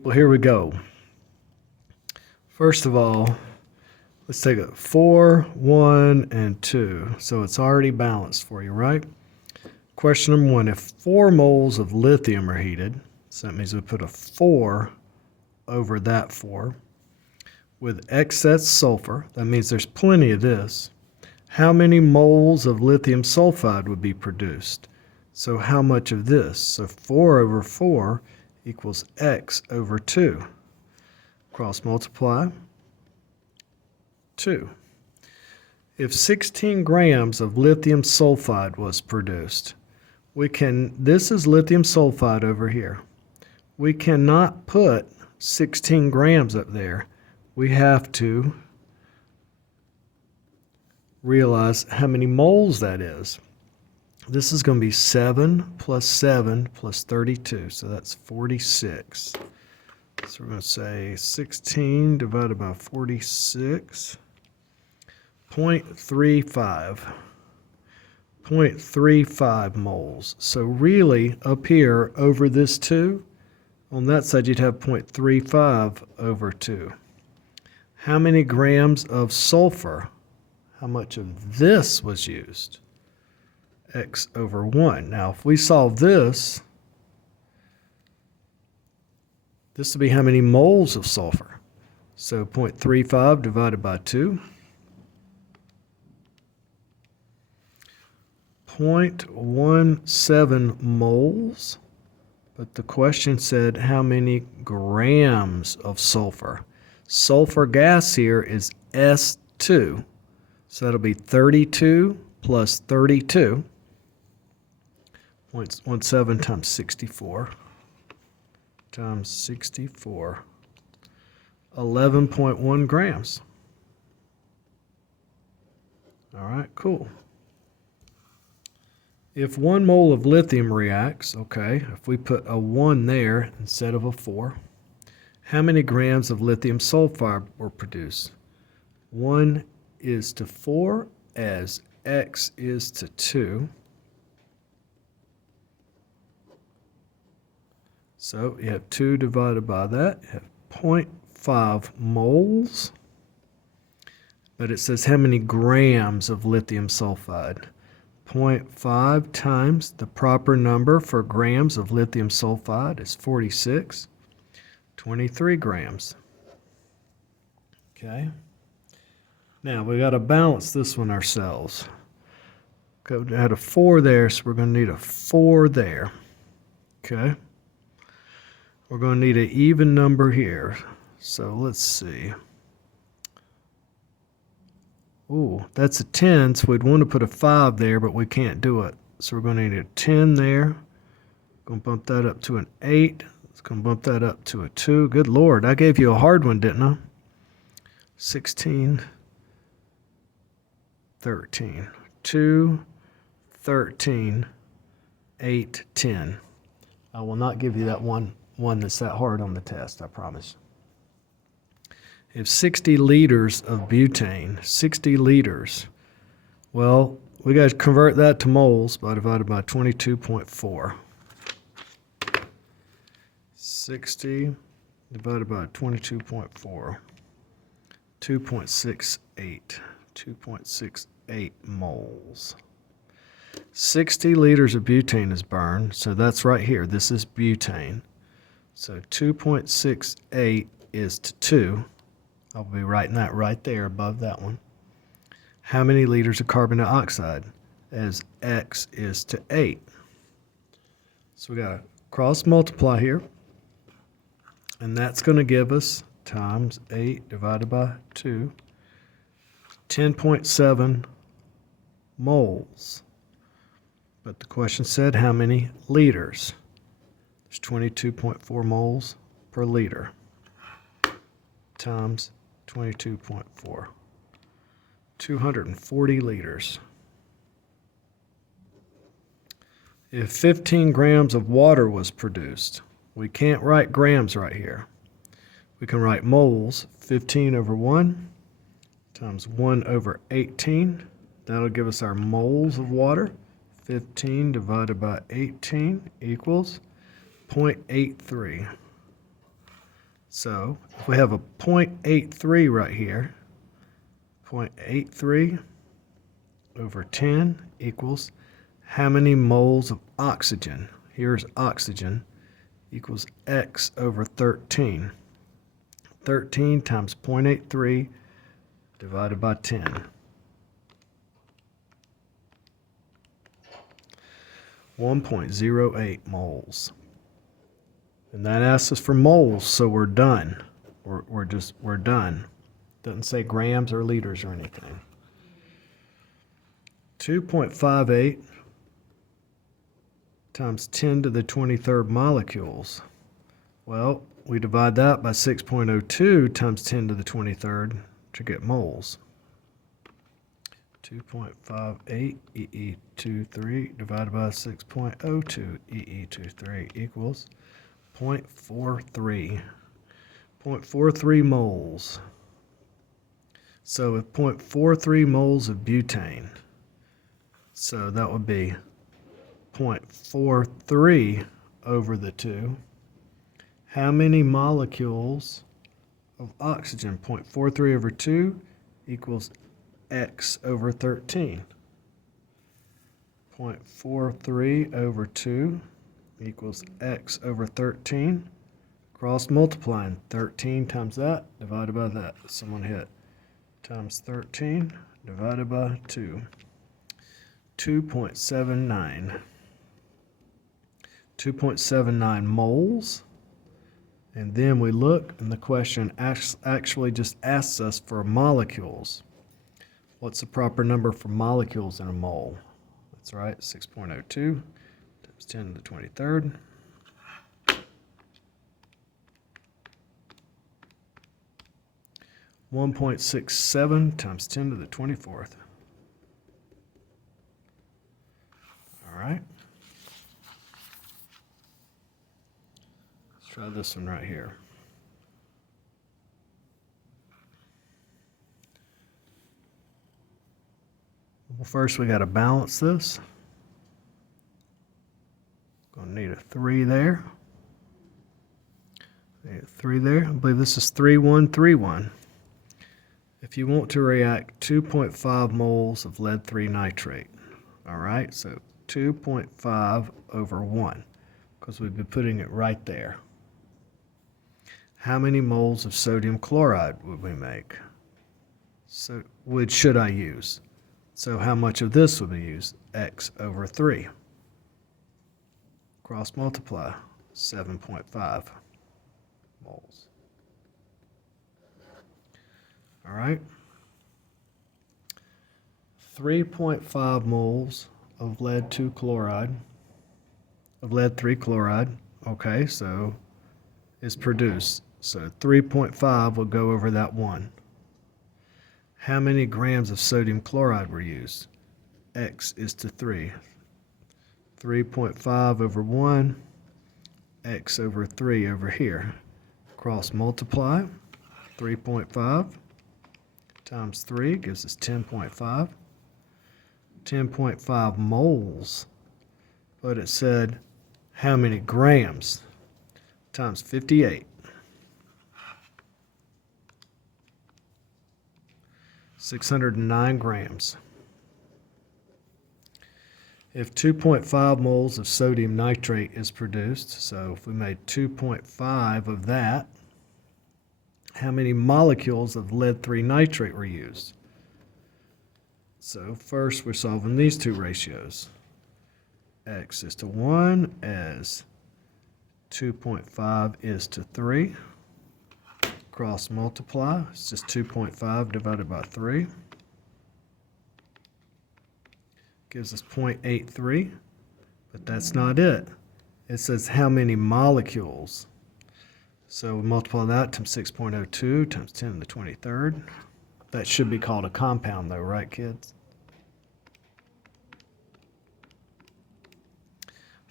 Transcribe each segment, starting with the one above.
Well, here we go. First of all, let's take it 4, 1, and 2. So it's already balanced for you, right? Question number 1, if 4 moles of lithium are heated, so that means we put a 4 over that 4, with excess sulfur, that means there's plenty of this, how many moles of lithium sulfide would be produced? So how much of this? So 4 over 4 equals x over 2. Cross multiply, 2. If 16 grams of lithium sulfide was produced, this is lithium sulfide over here. We cannot put 16 grams up there. We have to realize how many moles that is. This is going to be 7 plus 7 plus 32, so that's 46. So we're going to say 16 divided by 46, 0.35 moles. So really, up here, over this 2, on that side you'd have 0.35 over 2. How many grams of sulfur, how much of this was used? X over 1. Now, if we solve this would be how many moles of sulfur? So 0.35 divided by 2. 0.17 moles. But the question said how many grams of sulfur. Sulfur gas here is S2. So that'll be 32 plus 32. 0.17 times 64. Times 64, 11.1 grams. All right, cool. If 1 mole of lithium reacts, okay, if we put a 1 there instead of a 4, how many grams of lithium sulfide were produced? 1 is to 4 as x is to 2. So you have 2 divided by that, you have 0.5 moles. But it says how many grams of lithium sulfide? 0.5 times the proper number for grams of lithium sulfide is 46, 23 grams. Okay. Now we got to balance this one ourselves. Okay, we had a 4 there, so we're going to need a 4 there. Okay. We're going to need an even number here. So let's see. Ooh, that's a 10, so we'd want to put a 5 there, but we can't do it. So we're going to need a 10 there. Going to bump that up to an 8. It's going to bump that up to a 2. Good Lord, I gave you a hard one, didn't I? 16, 13. 2, 13, 8, 10. I will not give you that one that's that hard on the test, I promise. If 60 liters of butane, 60 liters, well, we got to convert that to moles by divided by 22.4. 60 divided by 22.4, 2.68 moles. 60 liters of butane is burned, so that's right here. This is butane. So 2.68 is to 2. I'll be writing that right there above that one. How many liters of carbon dioxide? As X is to 8. So we got to cross multiply here. And that's going to give us times 8 divided by 2, 10.7 moles. But the question said how many liters? There's 22.4 moles per liter times 22.4. 240 liters. If 15 grams of water was produced, we can't write grams right here. We can write moles, 15 over 1 times 1 over 18. That'll give us our moles of water. 15 divided by 18 equals 0.83. So if we have a 0.83 right here, 0.83 over 10 equals how many moles of oxygen? Here's oxygen equals X over 13. 13 times 0.83 divided by 10. 1.08 moles. And that asks us for moles, so we're done. We're done. Doesn't say grams or liters or anything. 2.58 times 10 to the 23rd molecules. Well, we divide that by 6.02 times 10 to the 23rd to get moles. 2.58 EE23 divided by 6.02 EE23 equals 0.43. 0.43 moles. So with 0.43 moles of butane, so that would be 0.43 over the 2. How many molecules of oxygen? 0.43 over 2 equals X over 13. 0.43 over 2 equals X over 13. Cross multiplying 13 times that divided by that. Someone hit. Times 13 divided by 2. 2.79. 2.79 moles. And then we look, and the question actually just asks us for molecules. What's the proper number for molecules in a mole? That's right, 6.02 times 10 to the 23rd. 1.67 times 10 to the 24th. All right. Let's try this one right here. Well, first we got to balance this. Going to need a 3 there. Need a 3 there. I believe this is 3131. If you want to react 2.5 moles of lead-3 nitrate, all right, so 2.5 over 1, because we've been putting it right there. How many moles of sodium chloride would we make? So, which should I use? So how much of this would be used? X over 3. Cross multiply, 7.5 moles. All right. 3.5 moles of lead-2 chloride, of lead-3 chloride, okay, so is produced. So 3.5 will go over that 1. How many grams of sodium chloride were used? X is to 3. 3.5 over 1, X over 3 over here. Cross multiply, 3.5 times 3 gives us 10.5. 10.5 moles, but it said how many grams? Times 58. 609 grams. If 2.5 moles of sodium nitrate is produced, so if we made 2.5 of that, how many molecules of lead-3 nitrate were used? So first we're solving these two ratios. X is to 1 as 2.5 is to 3. Cross multiply, it's just 2.5 divided by 3. Gives us 0.83, but that's not it. It says how many molecules. So we multiply that times 6.02 times 10 to the 23rd. That should be called a compound though, right kids?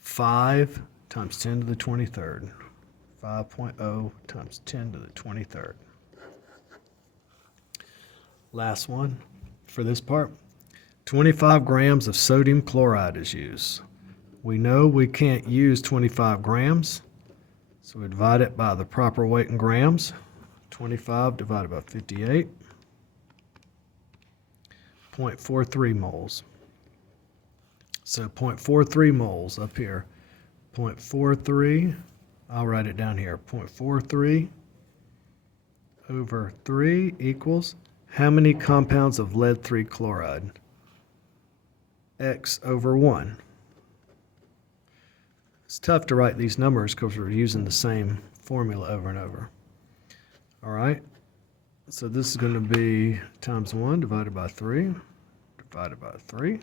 5 times 10 to the 23rd. 5.0 times 10 to the 23rd. Last one for this part. 25 grams of sodium chloride is used. We know we can't use 25 grams, So we divide it by the proper weight in grams. 25 divided by 58. 0.43 moles. So 0.43 moles up here. 0.43, I'll write it down here. 0.43 over 3 equals how many compounds of lead-3 chloride? X over 1. It's tough to write these numbers because we're using the same formula over and over. All right, so this is going to be times 1 divided by 3, divided by 3,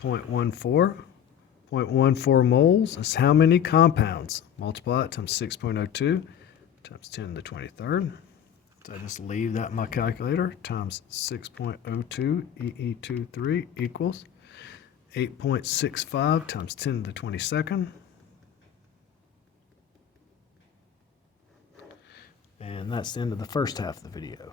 0.14. 0.14 moles is how many compounds? Multiply it times 6.02 times 10 to the 23rd. So I just leave that in my calculator. Times 6.02 EE23 equals 8.65 times 10 to the 22nd. And that's the end of the first half of the video.